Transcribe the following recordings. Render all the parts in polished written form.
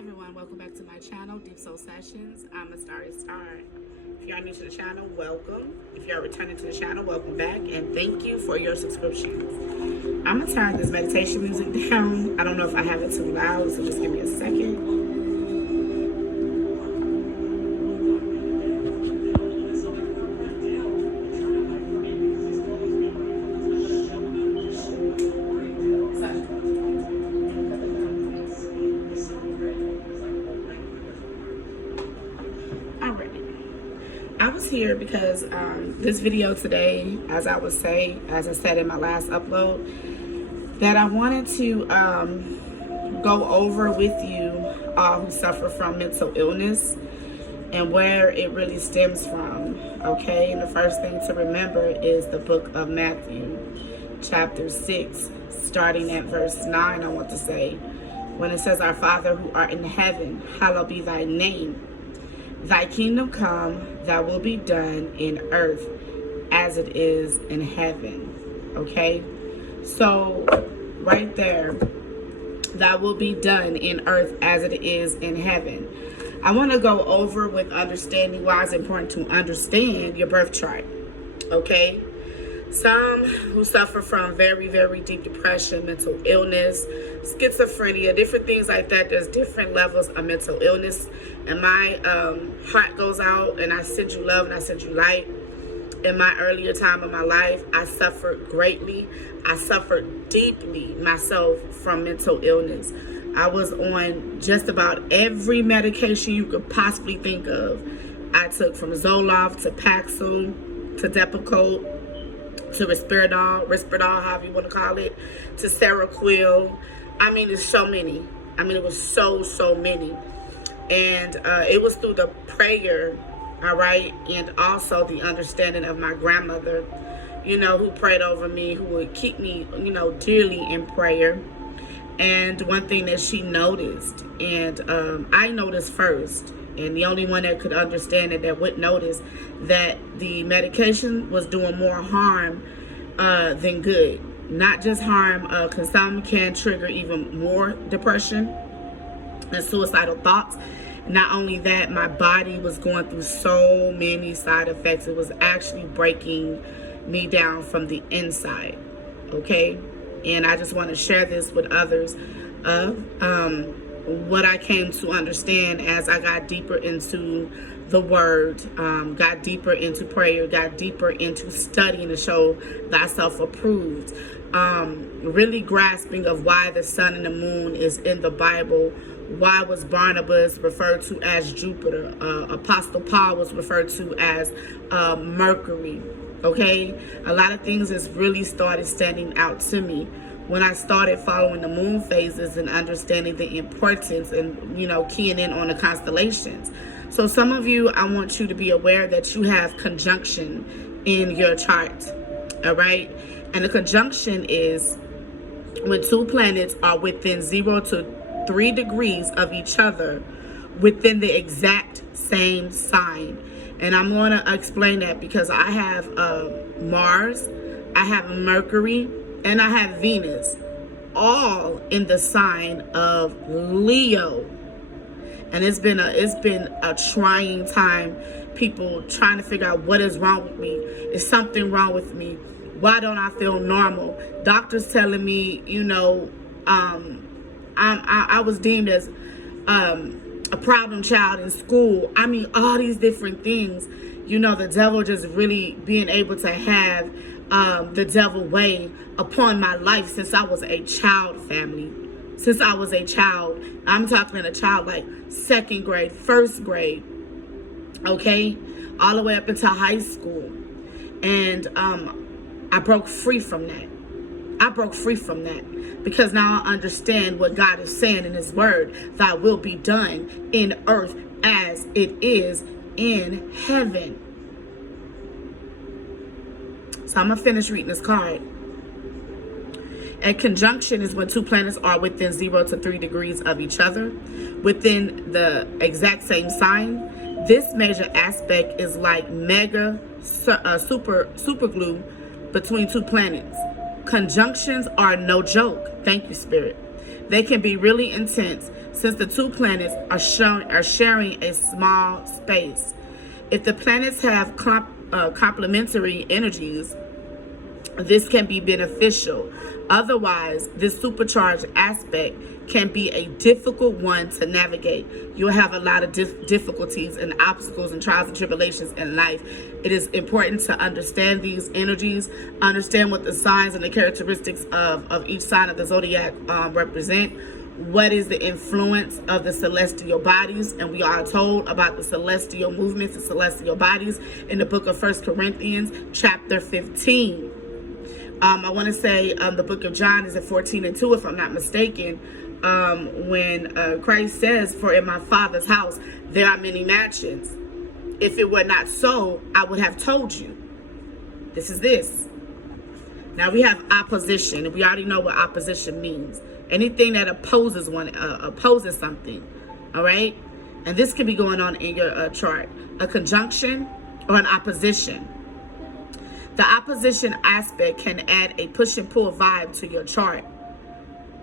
everyone, welcome back to my channel, Deep Soul Sessions. I'm a Starry Star. If you are new to the channel, welcome. If you are returning to the channel, welcome back, and thank you for your subscriptions. I'm gonna turn this meditation music down. I don't know if I have it too loud, so just give me a second. Here because this video today, as I said in my last upload, that I wanted to go over with you all who suffer from mental illness and where it really stems from. Okay, and the first thing to remember is the book of Matthew, chapter 6, starting at verse 9. I want to say, when it says, "Our Father who art in heaven, hallowed be thy name. Thy kingdom come, thy will be done in earth as it is in heaven." Okay? So, right there, thy will be done in earth as it is in heaven. I want to go over with understanding why it's important to understand your birth chart. Okay? Some who suffer from very, very deep depression, mental illness, schizophrenia, different things like that. There's different levels of mental illness. And my heart goes out, and I send you love and I send you light. In my earlier time of my life, I suffered greatly. I suffered deeply myself from mental illness. I was on just about every medication you could possibly think of. I took from Zoloft to Paxil to Depakote to Risperdal, however you want to call it, to Seroquel. I mean, it's so many. I mean, it was so many. And it was through the prayer, all right, and also the understanding of my grandmother, you know, who prayed over me, who would keep me, you know, dearly in prayer. And one thing that she noticed, and I noticed first, and the only one that could understand it, that would notice, that the medication was doing more harm than good. Not just harm, because some can trigger even more depression and suicidal thoughts. Not only that, my body was going through so many side effects. It was actually breaking me down from the inside. Okay? And I just want to share this with others of what I came to understand as I got deeper into the word, got deeper into prayer, got deeper into studying to show thyself approved, really grasping of why the sun and the moon is in the Bible. Why was Barnabas referred to as Jupiter? Apostle Paul was referred to as Mercury. Okay, a lot of things has really started standing out to me when I started following the moon phases and understanding the importance and, you know, keying in on the constellations. So some of you, I want you to be aware that you have conjunction in your chart. All right, and the conjunction is when two planets are within 0 to 3 degrees of each other within the exact same sign. And I'm going to explain that because I have Mars, I have Mercury, and I have Venus, all in the sign of Leo. And it's been a trying time. People trying to figure out what is wrong with me. Is something wrong with me? Why don't I feel normal? Doctors telling me, you know, I was deemed as a problem child in school. I mean, all these different things. You know, the devil just really being able to have the devil way upon my life since I was a child, family. Since I was a child. I'm talking a child like 2nd grade, 1st grade. Okay? All the way up into high school. And I broke free from that. I broke free from that because now I understand what God is saying in his word. Thy will be done in earth as it is in heaven. So I'm going to finish reading this card. A conjunction is when two planets are within 0 to 3 degrees of each other within the exact same sign. This major aspect is like mega super glue between two planets. Conjunctions are no joke. Thank you, Spirit. They can be really intense since the two planets are sharing a small space. If the planets have complementary energies, this can be beneficial. Otherwise, this supercharged aspect can be a difficult one to navigate. You'll have a lot of difficulties and obstacles and trials and tribulations in life. It is important to understand these energies, understand what the signs and the characteristics of each sign of the zodiac represent. What is the influence of the celestial bodies? And we are told about the celestial movements, the celestial bodies in the book of 1 Corinthians, chapter 15. I want to say the book of John is at 14:2, if I'm not mistaken, when Christ says, "For in my Father's house there are many mansions. If it were not so, I would have told you." This is this. Now we have opposition, and we already know what opposition means. Anything that opposes opposes something, all right? And this can be going on in your chart. A conjunction or an opposition. The opposition aspect can add a push and pull vibe to your chart.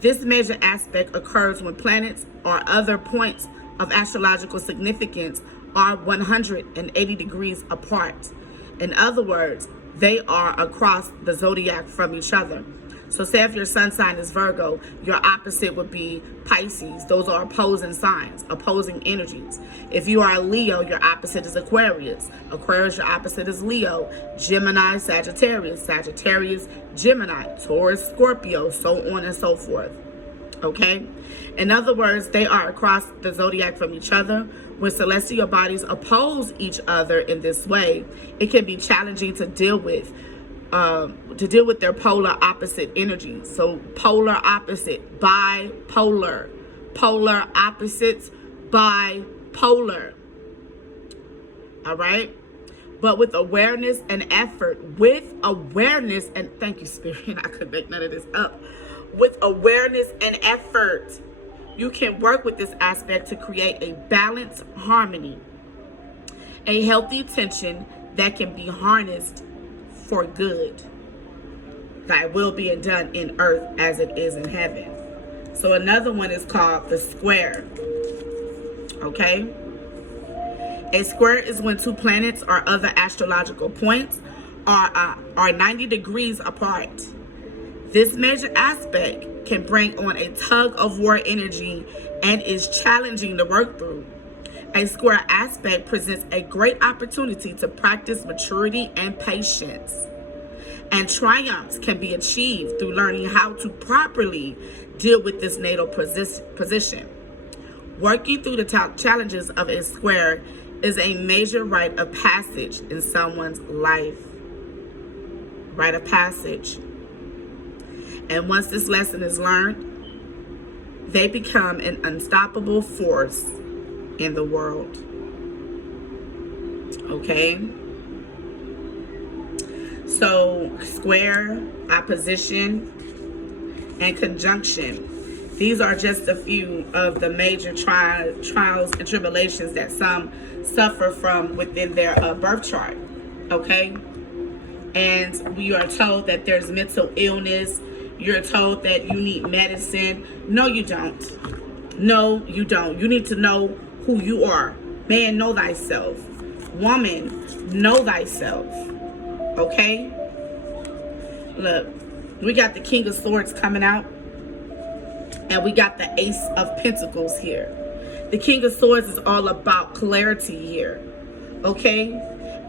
This major aspect occurs when planets or other points of astrological significance are 180 degrees apart. In other words, they are across the zodiac from each other. So say if your sun sign is Virgo, your opposite would be Pisces. Those are opposing signs, opposing energies. If you are a Leo, your opposite is Aquarius. Aquarius, your opposite is Leo. Gemini, Sagittarius. Sagittarius, Gemini. Taurus, Scorpio, so on and so forth. Okay? In other words, they are across the zodiac from each other. When celestial bodies oppose each other in this way, it can be challenging to deal with their polar opposite energies. So polar opposite, bipolar, polar opposites, bipolar. All right. But with awareness and effort, thank you, Spirit, I couldn't make none of this up. With awareness and effort, you can work with this aspect to create a balanced harmony, a healthy tension that can be harnessed for good. Thy will be done in earth as it is in heaven. So another one is called the square. Okay? A square is when two planets or other astrological points are 90 degrees apart. This major aspect can bring on a tug of war energy and is challenging to work through. A square aspect presents a great opportunity to practice maturity and patience. And triumphs can be achieved through learning how to properly deal with this natal position. Working through the challenges of a square is a major rite of passage in someone's life. Rite of passage. And once this lesson is learned, they become an unstoppable force in the world. Okay? So, square, opposition, and conjunction. These are just a few of the major trials and tribulations that some suffer from within their birth chart. Okay? And we are told that there's mental illness. You're told that you need medicine. No, you don't. No, you don't. You need to know who you are. Man, know thyself. Woman, know thyself. Okay? Look, we got the King of Swords coming out. And we got the Ace of Pentacles here. The King of Swords is all about clarity here. Okay?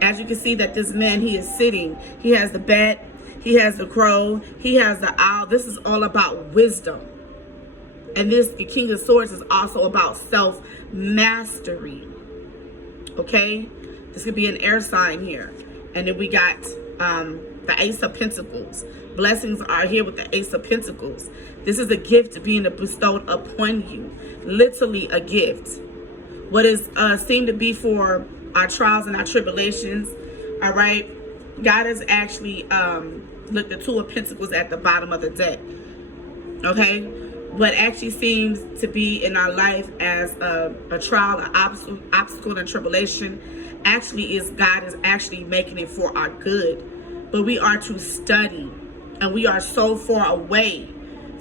As you can see that this man, he is sitting. He has the bat. He has the crow. He has the owl. This is all about wisdom. And the King of Swords is also about self-mastery. Okay? This could be an air sign here. And then we got the Ace of Pentacles. Blessings are here with the Ace of Pentacles. This is a gift being bestowed upon you. Literally a gift. What is seemed to be for our trials and our tribulations. All right? God has actually looked the Two of Pentacles at the bottom of the deck. Okay? What actually seems to be in our life as a trial, an obstacle, and tribulation actually is God is actually making it for our good. But we are to study. And we are so far away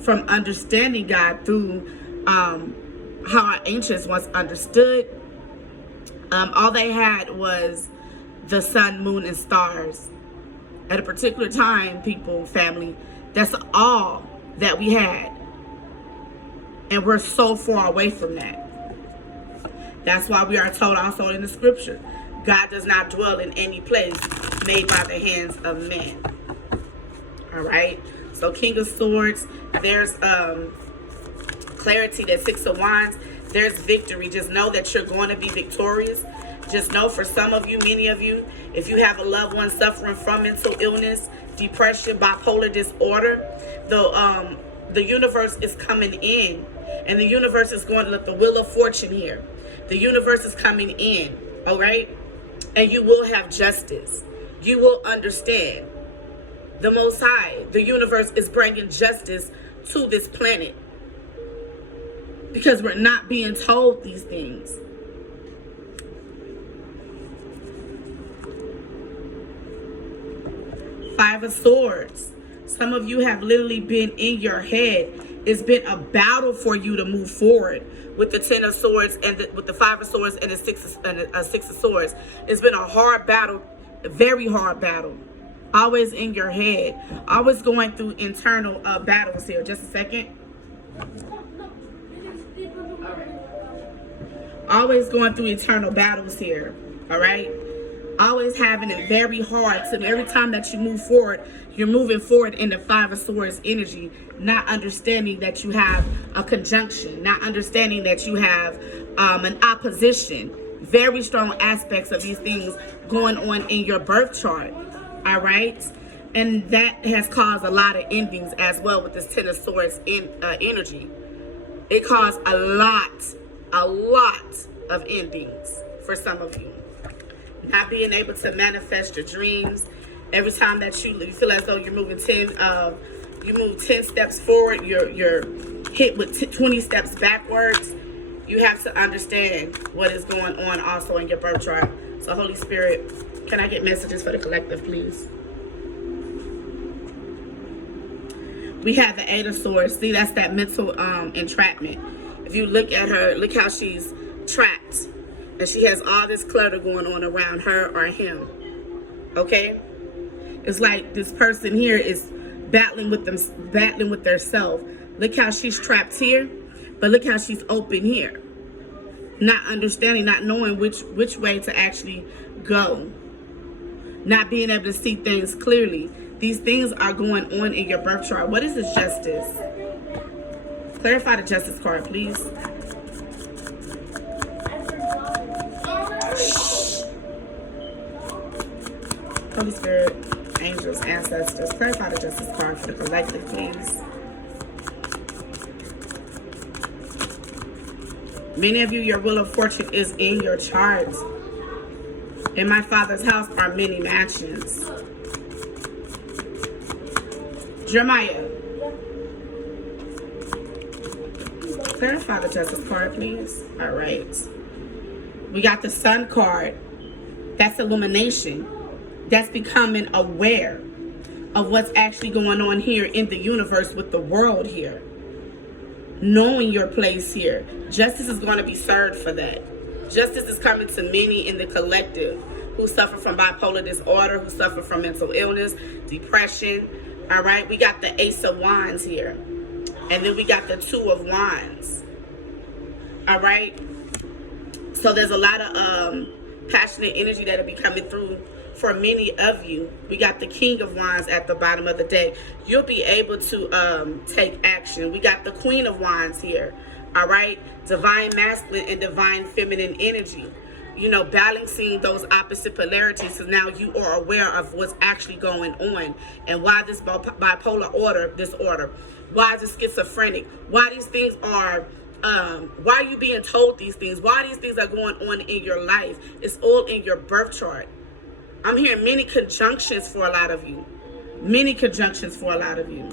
from understanding God through how our ancients once understood. All they had was the sun, moon, and stars. At a particular time, people, family, that's all that we had. And we're so far away from that. That's why we are told also in the scripture, God does not dwell in any place made by the hands of men. All right. So King of Swords, there's clarity. That Six of Wands, there's victory. Just know that you're going to be victorious. Just know for some of you, many of you, if you have a loved one suffering from mental illness, depression, bipolar disorder, the universe is coming in, and the universe is going to let the wheel of fortune here. The universe is coming in, all right? And you will have justice. You will understand. The Most High, the universe is bringing justice to this planet, because we're not being told these things. Five of Swords. Some of you have literally been in your head. It's been a battle for you to move forward with the Ten of Swords and with the Five of Swords and the Six of Swords. It's been a hard battle, a very hard battle. Always in your head. Always going through internal battles here. Just a second. Always going through eternal battles here. All right. Always having it very hard. So every time that you move forward, you're moving forward in the Five of Swords energy, not understanding that you have a conjunction, not understanding that you have an opposition. Very strong aspects of these things going on in your birth chart. All right. And that has caused a lot of endings as well with this Ten of Swords energy. It caused a lot of endings for some of you. Not being able to manifest your dreams. Every time that you feel as though you're moving 10 steps forward, you're hit with 20 steps backwards. You have to understand what is going on also in your birth chart. So Holy Spirit, can I get messages for the collective, please? We have the Eight of Swords. See, that's that mental entrapment. If you look at her, look how she's trapped. And she has all this clutter going on around her or him. Okay? It's like this person here is battling with their self. Look how she's trapped here, but look how she's open here. Not understanding, not knowing which way to actually go. Not being able to see things clearly. These things are going on in your birth chart. What is this Justice? Clarify the Justice card, please. Holy Spirit, angels, ancestors, clarify the Justice card for the collective, please. Many of you, your wheel of fortune is in your charts. In my Father's house are many mansions. Jeremiah, clarify the Justice card, please. All right. We got the Sun card. That's illumination. That's becoming aware of what's actually going on here in the universe with the world here. Knowing your place here. Justice is going to be served for that. Justice is coming to many in the collective who suffer from bipolar disorder, who suffer from mental illness, depression. All right, we got the Ace of Wands here. And then we got the Two of Wands. All right. So there's a lot of passionate energy that'll be coming through for many of you. We got the King of Wands at the bottom of the deck. You'll be able to take action. We got the Queen of Wands here. All right. Divine masculine and divine feminine energy. You know, balancing those opposite polarities. So now you are aware of what's actually going on and why this bipolar disorder, why is it schizophrenic, why these things are, why are you being told these things, why these things are going on in your life. It's all in your birth chart. I'm hearing many conjunctions for a lot of you. Many conjunctions for a lot of you.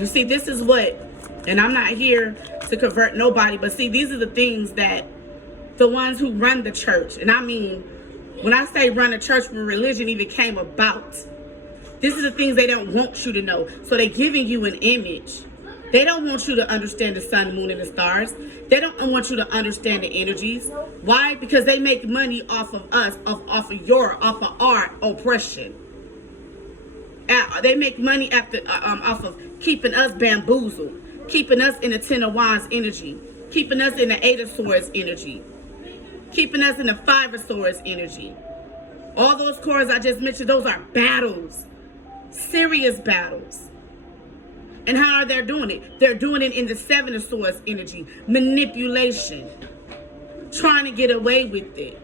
You see, this is what, and I'm not here to convert nobody, but see, these are the things that the ones who run the church, and I mean, when I say run the church, when religion even came about, This is the things they don't want you to know. So they're giving you an image. They don't want you to understand the sun, moon, and the stars. They don't want you to understand the energies. Why? Because they make money off of us, off of our oppression. They make money off of keeping us bamboozled, keeping us in the Ten of Wands energy, keeping us in the Eight of Swords energy, keeping us in the Five of Swords energy. All those cards I just mentioned, those are battles, serious battles. And how are they doing it? They're doing it in the Seven of Swords energy, manipulation, trying to get away with it.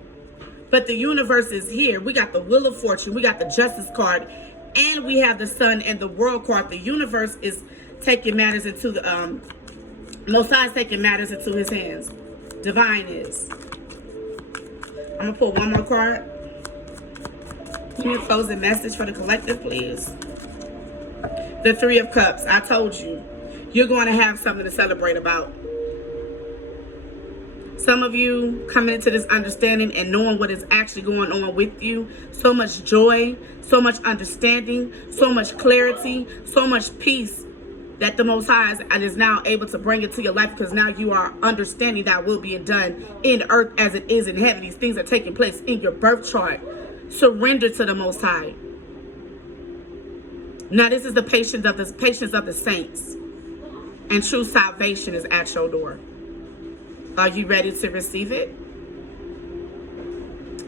But the universe is here. We got the Wheel of Fortune, we got the Justice card, and we have the Sun and the World card. The universe is taking matters into the Most High is taking matters into his hands. Divine is. I'm gonna pull one more card. Give me a closing message for the collective, please. The Three of Cups. I told you, you're going to have something to celebrate about. Some of you coming into this understanding and knowing what is actually going on with you. So much joy, so much understanding, so much clarity, so much peace that the Most High is now able to bring into your life, because now you are understanding that will be done in earth as it is in heaven. These things are taking place in your birth chart. Surrender to the Most High. Now this is the patience of the saints, and true salvation is at your door. Are you ready to receive it?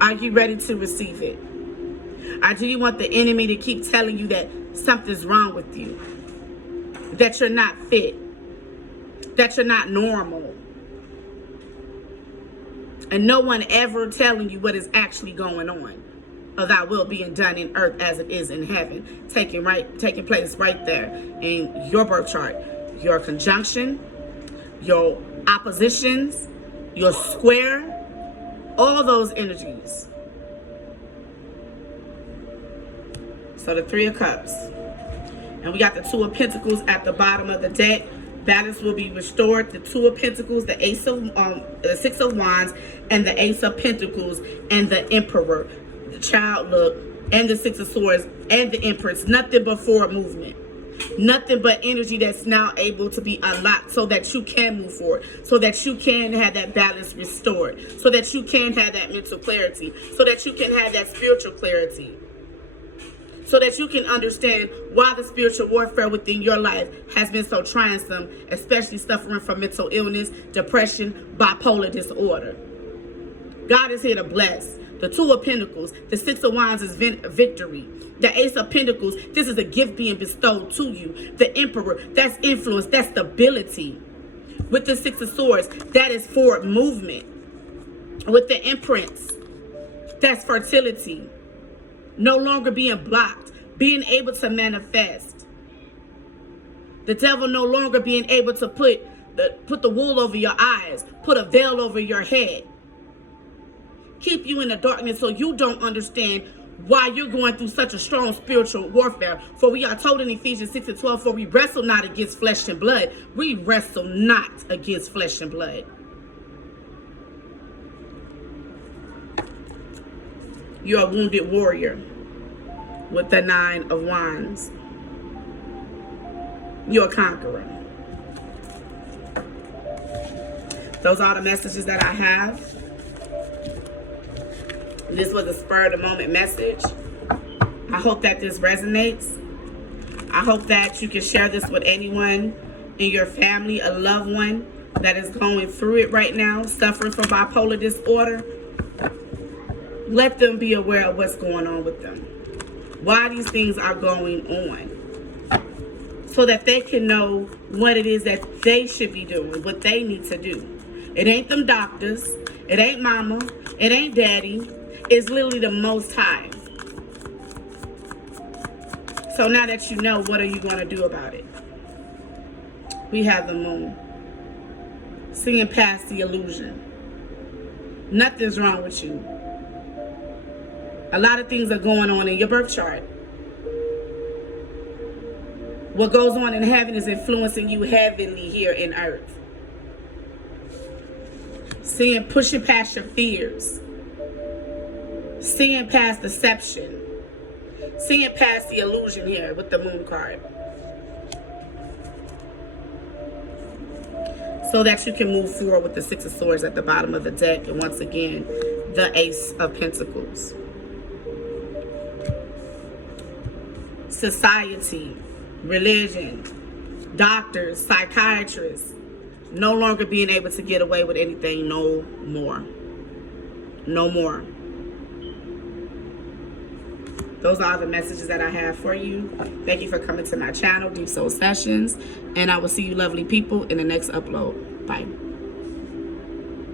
Are you ready to receive it? Or do you want the enemy to keep telling you that something's wrong with you, that you're not fit, that you're not normal, and no one ever telling you what is actually going on? Of thy will being done in earth as it is in heaven, taking place right there in your birth chart. Your conjunction, your oppositions, your square, all those energies. So the Three of Cups, and we got the Two of Pentacles at the bottom of the deck. Balance will be restored. The Two of Pentacles, the the Six of Wands, and the Ace of Pentacles, and the Emperor. The Child look, and the Six of Swords, and the Empress. Nothing but forward movement. Nothing but energy that's now able to be unlocked so that you can move forward, so that you can have that balance restored, so that you can have that mental clarity, so that you can have that spiritual clarity, so that you can understand why the spiritual warfare within your life has been so trying, especially suffering from mental illness, depression, bipolar disorder. God is here to bless. The Two of Pentacles, the Six of Wands is victory. The Ace of Pentacles, this is a gift being bestowed to you. The Emperor, that's influence, that's stability. With the Six of Swords, that is forward movement. With the Empress, that's fertility. No longer being blocked, being able to manifest. The devil no longer being able to put the wool over your eyes, put a veil over your head, keep you in the darkness so you don't understand why you're going through such a strong spiritual warfare. For we are told in Ephesians 6 and 12, for we wrestle not against flesh and blood. We wrestle not against flesh and blood. You're a wounded warrior with the Nine of Wands. You're a conqueror. Those are the messages that I have. This was a spur of the moment message. I hope that this resonates. I hope that you can share this with anyone in your family, a loved one that is going through it right now, suffering from bipolar disorder. Let them be aware of what's going on with them, why these things are going on, so that they can know what it is that they should be doing, what they need to do. It ain't them doctors, it ain't mama, it ain't daddy. It's literally the Most High. So now that you know, what are you going to do about it? We have the Moon. Seeing past the illusion. Nothing's wrong with you. A lot of things are going on in your birth chart. What goes on in heaven is influencing you heavily here in earth. Seeing, pushing past your fears. Seeing past deception. Seeing past the illusion here with the Moon card. So that you can move forward with the Six of Swords at the bottom of the deck. And once again, the Ace of Pentacles. Society, religion, doctors, psychiatrists, no longer being able to get away with anything no more. No more. Those are the messages that I have for you. Thank you for coming to my channel, Deep Soul Sessions. And I will see you lovely people in the next upload. Bye.